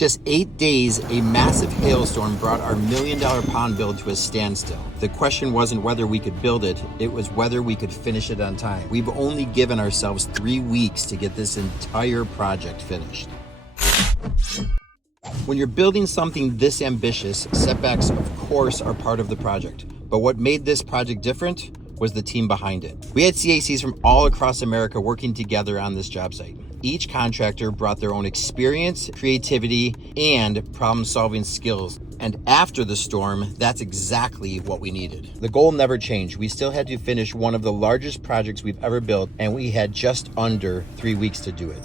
Just 8 days, a massive hailstorm brought our $1 million pond build to a standstill. The question wasn't whether we could build it, it was whether we could finish it on time. We've only given ourselves 3 weeks to get this entire project finished. When you're building something this ambitious, setbacks of course are part of the project. But what made this project different was the team behind it. We had CACs from all across America working together on this job site. Each contractor brought their own experience, creativity, and problem-solving skills. And after the storm, that's exactly what we needed. The goal never changed. We still had to finish one of the largest projects we've ever built, and we had just under 3 weeks to do it.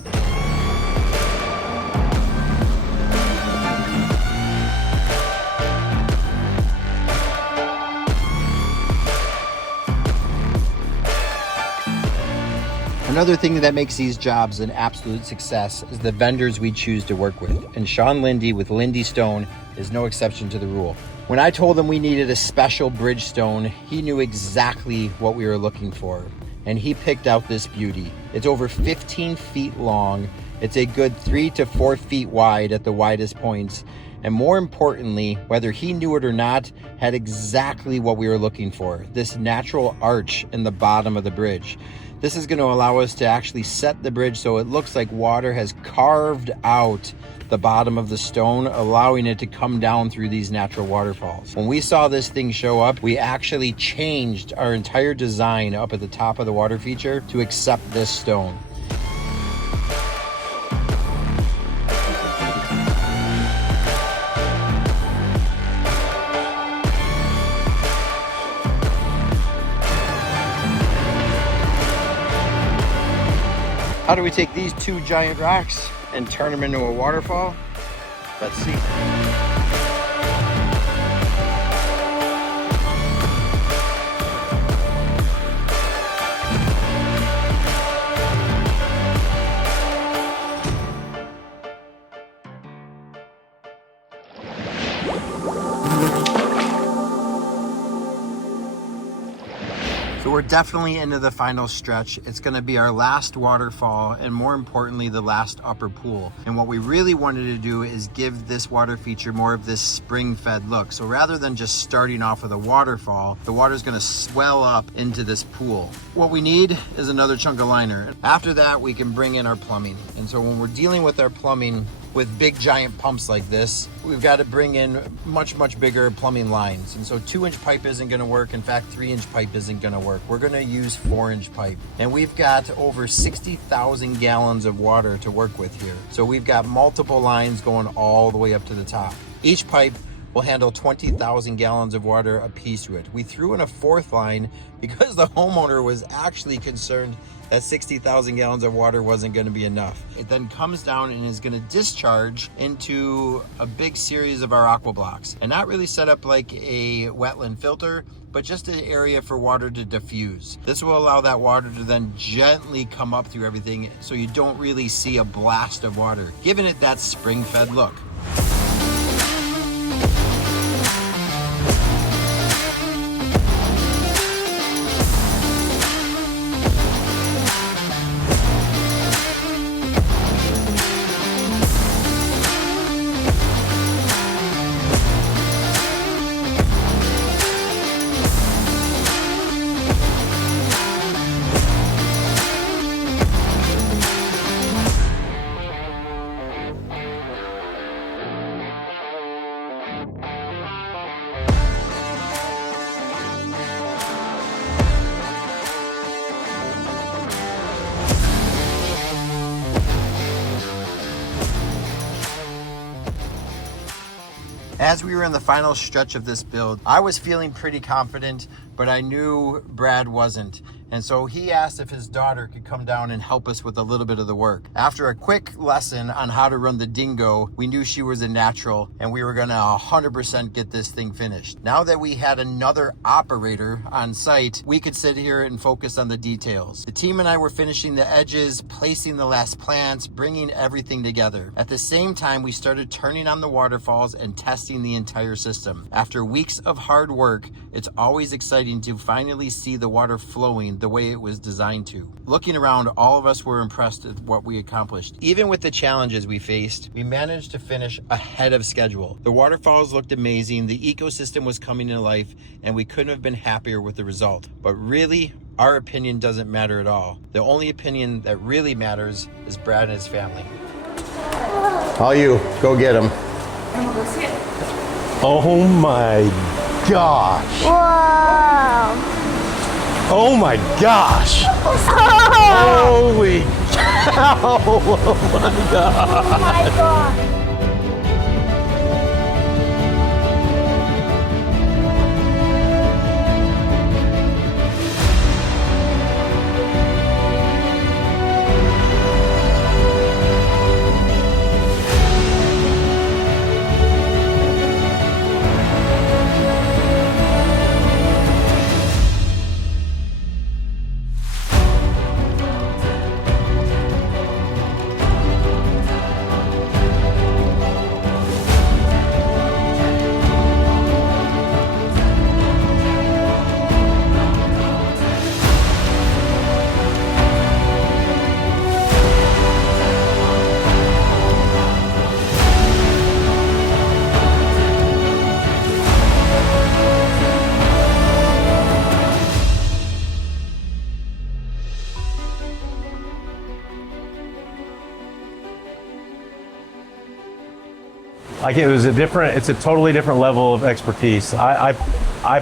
Another thing that makes these jobs an absolute success is the vendors we choose to work with. And Shawn Lindy with Lindley Stone is no exception to the rule. When I told him we needed a special bridge stone, he knew exactly what we were looking for. And he picked out this beauty. It's over 15 feet long. It's a good 3 to 4 feet wide at the widest points. And more importantly, whether he knew it or not, had exactly what we were looking for. This natural arch in the bottom of the bridge. This is going to allow us to actually set the bridge so it looks like water has carved out the bottom of the stone, allowing it to come down through these natural waterfalls. When we saw this thing show up, we actually changed our entire design up at the top of the water feature to accept this stone. How do we take these 2 giant rocks and turn them into a waterfall? Let's see. So we're definitely into the final stretch. It's gonna be our last waterfall and more importantly, the last upper pool. And what we really wanted to do is give this water feature more of this spring-fed look. So rather than just starting off with a waterfall, the water's gonna swell up into this pool. What we need is another chunk of liner. After that, we can bring in our plumbing. And so when we're dealing with our plumbing, with big giant pumps like this, we've got to bring in much bigger plumbing lines. And so 2-inch pipe isn't gonna work. In fact, 3-inch pipe isn't gonna work. We're gonna use 4-inch pipe. And we've got over 60,000 gallons of water to work with here. So we've got multiple lines going all the way up to the top. Each pipe will handle 20,000 gallons of water a piece to it. We threw in a 4th line because the homeowner was actually concerned that 60,000 gallons of water wasn't going to be enough. It then comes down and is going to discharge into a big series of our aqua blocks, and not really set up like a wetland filter, but just an area for water to diffuse. This will allow that water to then gently come up through everything so you don't really see a blast of water, giving it that spring-fed look. As we were in the final stretch of this build, I was feeling pretty confident, but I knew Brad wasn't. And so he asked if his daughter could come down and help us with a little bit of the work. After a quick lesson on how to run the dingo, we knew she was a natural and we were gonna 100% get this thing finished. Now that we had another operator on site, we could sit here and focus on the details. The team and I were finishing the edges, placing the last plants, bringing everything together. At the same time, we started turning on the waterfalls and testing the entire system. After weeks of hard work, it's always exciting exciting to finally see the water flowing the way it was designed to. Looking around, all of us were impressed at what we accomplished. Even with the challenges we faced, we managed to finish ahead of schedule. The waterfalls looked amazing, the ecosystem was coming to life, and we couldn't have been happier with the result. But really, our opinion doesn't matter at all. The only opinion that really matters is Brad and his family. All you, go get him. Oh my gosh. Wow. Oh my gosh. Holy cow. Oh my god. Oh my god. Like it's a totally different level of expertise. I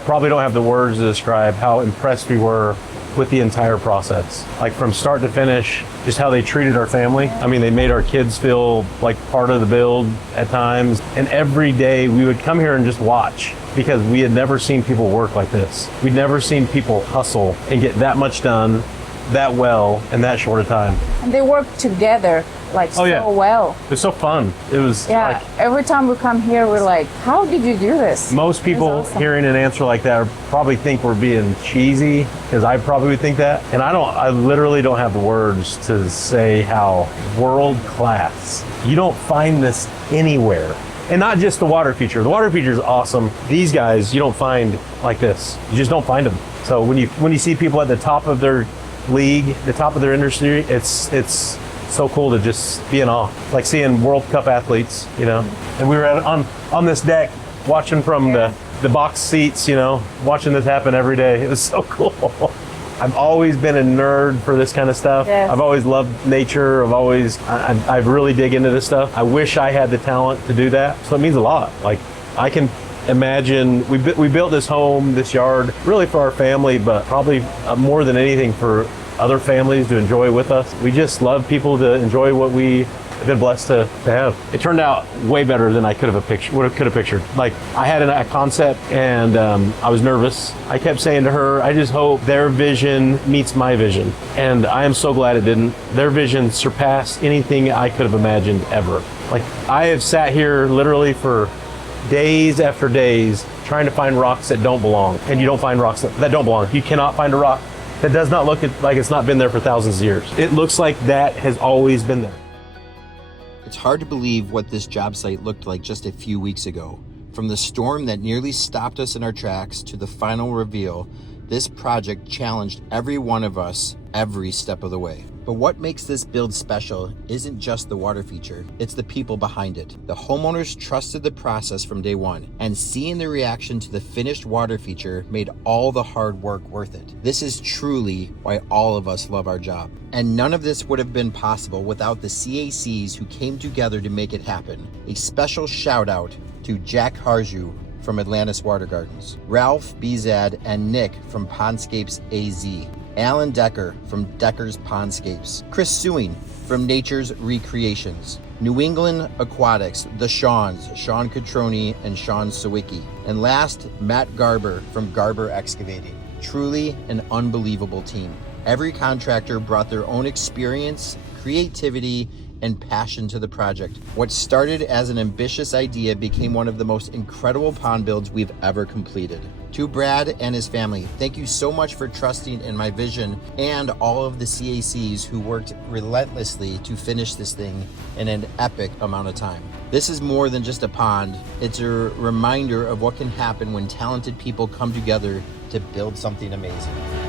probably don't have the words to describe how impressed we were with the entire process. Like from start to finish, just how they treated our family. I mean, they made our kids feel like part of the build at times. And every day we would come here and just watch because we had never seen people work like this. We'd never seen people hustle and get that much done that well in that short a time. And they work together like well. It was so fun. It was like, every time we come here, we're like, how did you do this? Most people awesome. Hearing an answer like that probably think we're being cheesy, because I probably would think that. And I literally don't have the words to say how world class. You don't find this anywhere. And not just the water feature. The water feature is awesome. These guys, you don't find like this. You just don't find them. So when you see people at the top of their league, the top of their industry, it's so cool to just be in awe. Like seeing World Cup athletes, you know. And we were on this deck watching from the box seats, you know, watching this happen every day. It was so cool. I've always been a nerd for this kind of stuff. Yes. I've always loved nature. I really dig into this stuff. I wish I had the talent to do that. So it means a lot. Like I can imagine, we built this home, this yard, really for our family, but probably more than anything for other families to enjoy with us. We just love people to enjoy what we have been blessed to have. It turned out way better than I could have pictured. Like I had a concept and I was nervous. I kept saying to her, I just hope their vision meets my vision. And I am so glad it didn't. Their vision surpassed anything I could have imagined ever. Like I have sat here literally for days after days trying to find rocks that don't belong. And you don't find rocks that don't belong. You cannot find a rock that does not look like it's not been there for thousands of years. It looks like that has always been there. It's hard to believe what this job site looked like just a few weeks ago. From the storm that nearly stopped us in our tracks to the final reveal, this project challenged every one of us every step of the way. But what makes this build special isn't just the water feature, it's the people behind it. The homeowners trusted the process from day one, and seeing the reaction to the finished water feature made all the hard work worth it. This is truly why all of us love our job. And none of this would have been possible without the CACs who came together to make it happen. A special shout out to Jaak Harju from Atlantis Water Gardens, Ralph, Biezad, and Nick from Pondscapes AZ, Alan Decker from Decker's Pondscapes, Chris Siewing from Nature's Recreations, New England Aquatics, the Shawns, Shawn Cutroni and Shawn Sawicki, and last, Matt Garber from Garber Excavating. Truly an unbelievable team. Every contractor brought their own experience, creativity, and passion to the project. What started as an ambitious idea became one of the most incredible pond builds we've ever completed. To Brad and his family, thank you so much for trusting in my vision and all of the CACs who worked relentlessly to finish this thing in an epic amount of time. This is more than just a pond. It's a reminder of what can happen when talented people come together to build something amazing.